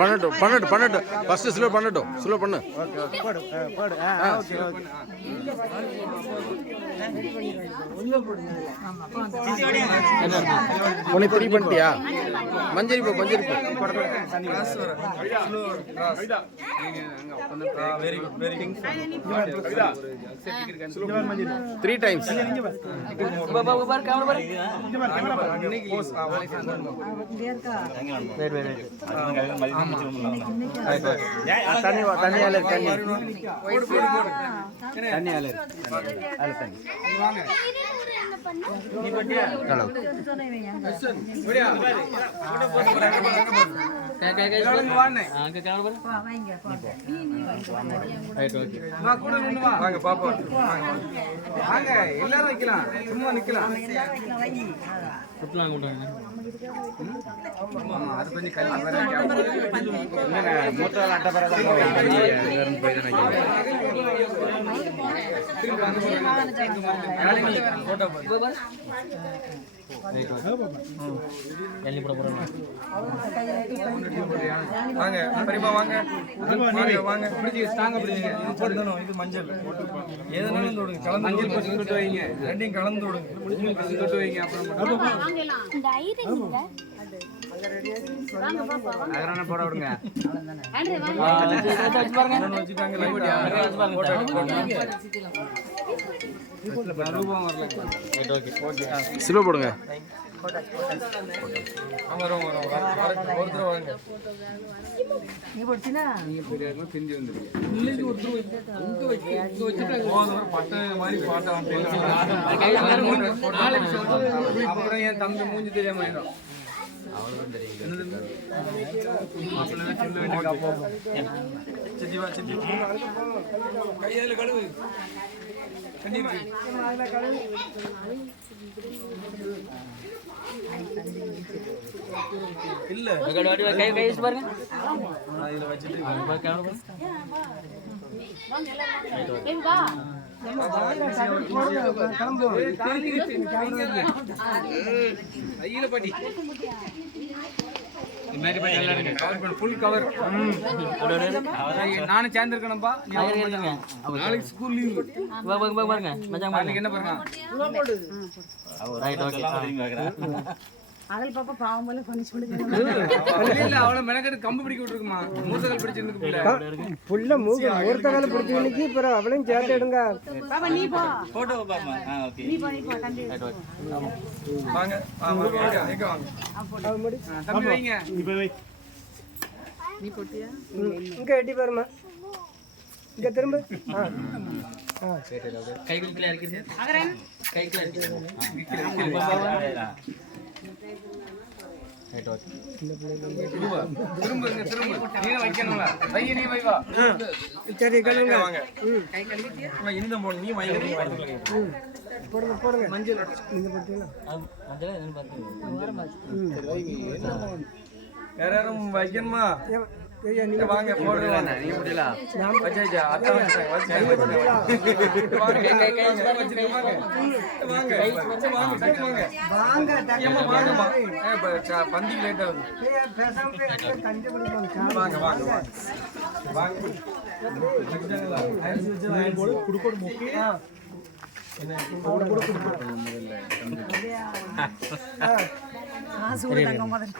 பண்ணட்டும் first slow பண்ணு. உனக்கு 3 பண்ணிட்டியா? மஞ்சரி போ 3 times. எல்லாரும் வைக்கலாம், சும்மா நிக்கலாம். அது கொஞ்சம் மூத்தாள் அட்டை வாங்க பெரியமா வாங்க வாங்க பிடிச்சி தாங்க பிடிச்சிங்க. இது மஞ்சள் எதனாலும் தொடுங்க, கலந்து மஞ்சள் பசி தொட்டு வைங்க, ரெண்டையும் கலந்து விடுங்க, பசி தொட்டு வைங்க. அப்புறம் அதனால போட விடுங்க. ஸ்லோ போடுங்க. அப்புறம் என் தம்பி மூஞ்சி தெரியாம கையால கழுவு இல்ல கை பாருங்க. நானும் சேர்ந்திருக்கணும்பா. நாளைக்கு ஸ்கூல் லீவ் பாருங்க. என்ன பாருங்க அகல் பாப்பா பாவம் போல பனிஷ்மென்ட் இல்ல அவள மெனக்கெட்டு கம்பு பிடிக்க விட்டுருக்குமா. மூத்தகள் பிடிச்சிருக்கு புள்ள மூக்கு மூர்த்தகால பிடிச்சவனுக்கு பிறகு அவளையும் சேர்த்து எடுங்க. பாப்பா நீ போ போட்டோ பாப்பா. ஓகே நீ போ தம்பி வாங்க எங்க வாங்க தம்பி வைங்க. நீ போட்டியா? இங்க எட்டி பாருமா, இங்க திரும்ப. கைக்குள்ள இருக்குது. அகரன் கைக்குள்ள இருக்குது. திரும்ப நீ வைக்கணும்ல. வைய நீ வைவா. சரி கழுவுங்க. வாங்க கை கழுவிட்டியா? இனிதான் போடு. நீ வைங்க. போடுங்க மஞ்சள் நீங்க போட்டீங்களா? மஞ்சள் என்ன பாத்தீங்க? வேற யாரும் வைக்கணுமா? நீங்க வாங்க போடுங்க. நீ முடியல வச்சாச்சா அத்தா வச்சாங்க. வாங்க கை வச்சிருங்க. வாங்க வாங்கம்மா. பந்தி லேட் ஆகுது. வாங்க குடுக்கோடு முக்கிய ஆ சூடு தங்க முதல்ல